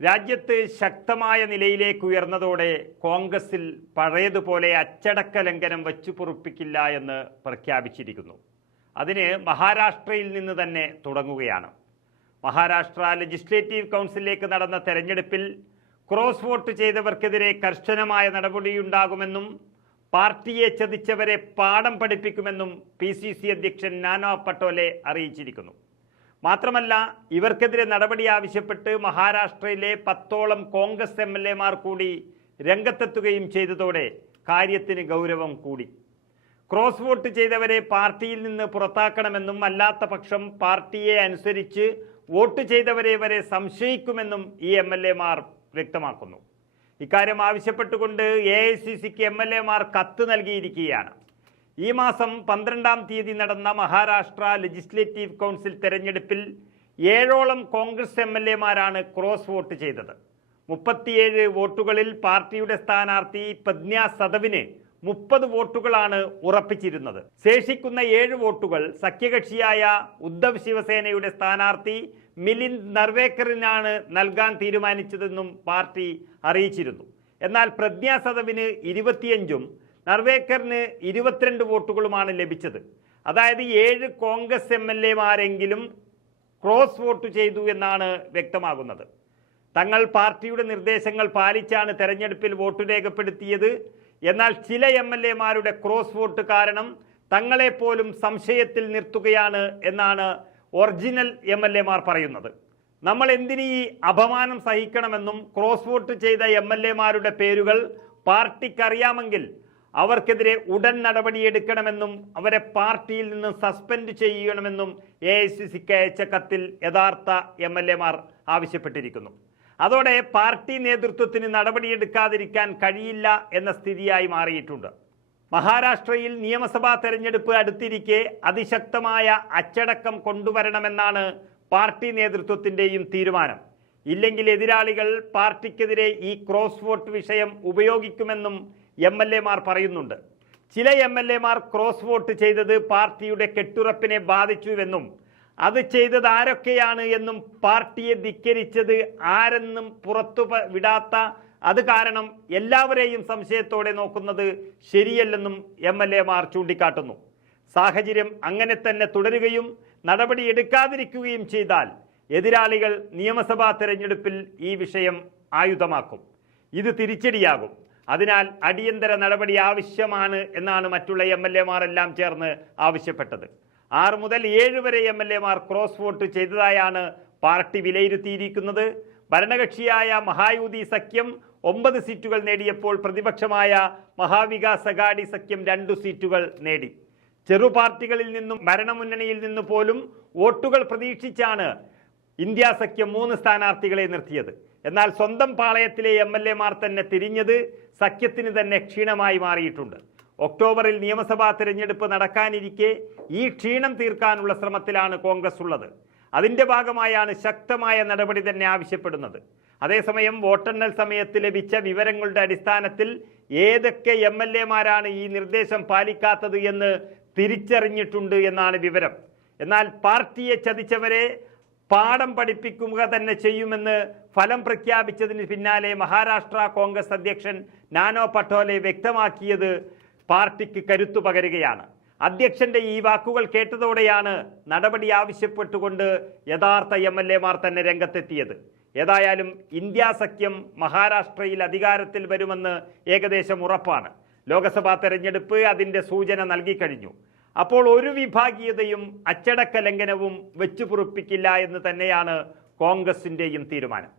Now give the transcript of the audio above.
രാജ്യത്ത് ശക്തമായ നിലയിലേക്ക് ഉയർന്നതോടെ കോൺഗ്രസിൽ പഴയതുപോലെ അച്ചടക്ക ലംഘനം വച്ചു പൊറുപ്പിക്കില്ല എന്ന് പ്രഖ്യാപിച്ചിരിക്കുന്നു. അതിന് മഹാരാഷ്ട്രയിൽ നിന്ന് തന്നെ തുടങ്ങുകയാണ്. മഹാരാഷ്ട്ര ലെജിസ്ലേറ്റീവ് കൗൺസിലിലേക്ക് നടന്ന തെരഞ്ഞെടുപ്പിൽ ക്രോസ് വോട്ട് ചെയ്തവർക്കെതിരെ കർശനമായ നടപടിയുണ്ടാകുമെന്നും പാർട്ടിയെ ചതിച്ചവരെ പാഠം പഠിപ്പിക്കുമെന്നും പി സി സി അധ്യക്ഷൻ നാനോ പട്ടോലെ അറിയിച്ചിരിക്കുന്നു. മാത്രമല്ല ഇവർക്കെതിരെ നടപടി ആവശ്യപ്പെട്ട് മഹാരാഷ്ട്രയിലെ പത്തോളം കോൺഗ്രസ് എം എൽ എമാർ കൂടി രംഗത്തെത്തുകയും ചെയ്തതോടെ കാര്യത്തിന് ഗൗരവം കൂടി. ക്രോസ് വോട്ട് ചെയ്തവരെ പാർട്ടിയിൽ നിന്ന് പുറത്താക്കണമെന്നും അല്ലാത്ത പക്ഷം പാർട്ടിയെ അനുസരിച്ച് വോട്ട് ചെയ്തവരെ വരെ സംശയിക്കുമെന്നും ഈ എം എൽ എമാർ വ്യക്തമാക്കുന്നു. ഇക്കാര്യം ആവശ്യപ്പെട്ടുകൊണ്ട് എ ഐ സി സിക്ക് എം എൽ എമാർ കത്ത് നൽകിയിരിക്കുകയാണ്. ഈ മാസം പന്ത്രണ്ടാം തീയതി നടന്ന മഹാരാഷ്ട്ര ലെജിസ്ലേറ്റീവ് കൗൺസിൽ തെരഞ്ഞെടുപ്പിൽ ഏഴോളം കോൺഗ്രസ് എം എൽ എമാരാണ് ക്രോസ് വോട്ട് ചെയ്തത്. മുപ്പത്തിയേഴ് വോട്ടുകളിൽ പാർട്ടിയുടെ സ്ഥാനാർത്ഥി പ്രജ്ഞ സദവിന് മുപ്പത് വോട്ടുകളാണ് ഉറപ്പിച്ചിരുന്നത്. ശേഷിക്കുന്ന ഏഴ് വോട്ടുകൾ സഖ്യകക്ഷിയായ ഉദ്ധവ് ശിവസേനയുടെ സ്ഥാനാർത്ഥി മിലിന്ദ് നർവേക്കറിനാണ് നൽകാൻ തീരുമാനിച്ചതെന്നും പാർട്ടി അറിയിച്ചിരുന്നു. എന്നാൽ പ്രജ്ഞ സദവിന് ഇരുപത്തിയഞ്ചും നർവേക്കറിന് ഇരുപത്തിരണ്ട് വോട്ടുകളുമാണ് ലഭിച്ചത്. അതായത് ഏഴ് കോൺഗ്രസ് എം എൽ എമാരെങ്കിലും ക്രോസ് വോട്ട് ചെയ്തു എന്നാണ് വ്യക്തമാകുന്നത്. തങ്ങൾ പാർട്ടിയുടെ നിർദ്ദേശങ്ങൾ പാലിച്ചാണ് തെരഞ്ഞെടുപ്പിൽ വോട്ട് രേഖപ്പെടുത്തിയത്. എന്നാൽ ചില എം എൽ എമാരുടെ ക്രോസ് വോട്ട് കാരണം തങ്ങളെപ്പോലും സംശയത്തിൽ നിർത്തുകയാണ് എന്നാണ് ഒറിജിനൽ എം എൽ എമാർ പറയുന്നത്. നമ്മൾ എന്തിനീ ഈ അപമാനം സഹിക്കണമെന്നും ക്രോസ് വോട്ട് ചെയ്ത എം എൽ എമാരുടെ പേരുകൾ പാർട്ടിക്കറിയാമെങ്കിൽ അവർക്കെതിരെ ഉടൻ നടപടിയെടുക്കണമെന്നും അവരെ പാർട്ടിയിൽ നിന്ന് സസ്പെൻഡ് ചെയ്യണമെന്നും എ ഐ സി സിക്ക് അയച്ച കത്തിൽ യഥാർത്ഥ എം എൽ എമാർ ആവശ്യപ്പെട്ടിരിക്കുന്നു. അതോടെ പാർട്ടി നേതൃത്വത്തിന് നടപടിയെടുക്കാതിരിക്കാൻ കഴിയില്ല എന്ന സ്ഥിതിയായി മാറിയിട്ടുണ്ട്. മഹാരാഷ്ട്രയിൽ നിയമസഭാ തെരഞ്ഞെടുപ്പ് അടുത്തിരിക്കെ അതിശക്തമായ അച്ചടക്കം കൊണ്ടുവരണമെന്നാണ് പാർട്ടി നേതൃത്വത്തിന്റെയും തീരുമാനം. ഇല്ലെങ്കിൽ എതിരാളികൾ പാർട്ടിക്കെതിരെ ഈ ക്രോസ് വോട്ട് വിഷയം ഉപയോഗിക്കുമെന്നും എം എൽ എമാർ പറയുന്നുണ്ട്. ചില എം എൽ എമാർ ക്രോസ് വോട്ട് ചെയ്തത് പാർട്ടിയുടെ കെട്ടുറപ്പിനെ ബാധിച്ചുവെന്നും അത് ചെയ്തത് ആരൊക്കെയാണ് എന്നും പാർട്ടിയെ ധിക്കരിച്ചത് ആരെന്നും പുറത്തു വിടാത്ത അത് കാരണം എല്ലാവരെയും സംശയത്തോടെ നോക്കുന്നത് ശരിയല്ലെന്നും എം എൽ എമാർ ചൂണ്ടിക്കാട്ടുന്നു. സാഹചര്യം അങ്ങനെ തന്നെ തുടരുകയും നടപടി എടുക്കാതിരിക്കുകയും ചെയ്താൽ എതിരാളികൾ നിയമസഭാ തെരഞ്ഞെടുപ്പിൽ ഈ വിഷയം ആയുധമാക്കും. ഇത് തിരിച്ചടിയാകും. അതിനാൽ അടിയന്തര നടപടി ആവശ്യമാണ് എന്നാണ് മറ്റുള്ള എം എൽ എമാരെല്ലാം ചേർന്ന് ആവശ്യപ്പെട്ടത്. ആറ് മുതൽ ഏഴ് വരെ എം എൽ എമാർ ക്രോസ് വോട്ട് ചെയ്തതായാണ് പാർട്ടി വിലയിരുത്തിയിരിക്കുന്നത്. ഭരണകക്ഷിയായ മഹായൂതി സഖ്യം ഒമ്പത് സീറ്റുകൾ നേടിയപ്പോൾ പ്രതിപക്ഷമായ മഹാവികാസ് അഗാഡി സഖ്യം രണ്ടു സീറ്റുകൾ നേടി. ചെറു പാർട്ടികളിൽ നിന്നും ഭരണമുന്നണിയിൽ നിന്ന് പോലും വോട്ടുകൾ പ്രതീക്ഷിച്ചാണ് ഇന്ത്യ സഖ്യം മൂന്ന് സ്ഥാനാർത്ഥികളെ നിർത്തിയത്. എന്നാൽ സ്വന്തം പാളയത്തിലെ എം തന്നെ തിരിഞ്ഞത് സഖ്യത്തിന് തന്നെ ക്ഷീണമായി മാറിയിട്ടുണ്ട്. ഒക്ടോബറിൽ നിയമസഭാ തിരഞ്ഞെടുപ്പ് നടക്കാനിരിക്കെ ഈ ക്ഷീണം തീർക്കാനുള്ള ശ്രമത്തിലാണ് കോൺഗ്രസ് ഉള്ളത്. അതിന്റെ ഭാഗമായാണ് ശക്തമായ നടപടി തന്നെ ആവശ്യപ്പെടുന്നത്. അതേസമയം വോട്ടെണ്ണൽ സമയത്ത് ലഭിച്ച വിവരങ്ങളുടെ അടിസ്ഥാനത്തിൽ ഏതൊക്കെ എം എൽ എമാരാണ് ഈ നിർദ്ദേശം പാലിക്കാത്തത് എന്ന് തിരിച്ചറിഞ്ഞിട്ടുണ്ട് എന്നാണ് വിവരം. എന്നാൽ പാർട്ടിയെ ചതിച്ചവരെ പാഠം പഠിപ്പിക്കുക തന്നെ ചെയ്യുമെന്ന് ഫലം പ്രഖ്യാപിച്ചതിന് പിന്നാലെ മഹാരാഷ്ട്ര കോൺഗ്രസ് അധ്യക്ഷൻ നാനോ പട്ടോലെ വ്യക്തമാക്കിയത് പാർട്ടിക്ക് കരുത്തു പകരുകയാണ്. അധ്യക്ഷന്റെ ഈ വാക്കുകൾ കേട്ടതോടെയാണ് നടപടി ആവശ്യപ്പെട്ടുകൊണ്ട് യഥാർത്ഥ എം എൽ എമാർ തന്നെ രംഗത്തെത്തിയത്. ഏതായാലും ഇന്ത്യ സഖ്യം മഹാരാഷ്ട്രയിൽ അധികാരത്തിൽ വരുമെന്ന് ഏകദേശം ഉറപ്പാണ്. ലോക്സഭാ തെരഞ്ഞെടുപ്പ് അതിന്റെ സൂചന നൽകിക്കഴിഞ്ഞു. അപ്പോൾ ഒരു വിഭാഗീയതയും അച്ചടക്ക ലംഘനവും വെച്ചുപുറപ്പിക്കില്ല എന്ന് തന്നെയാണ് കോൺഗ്രസിന്റെയും തീരുമാനം.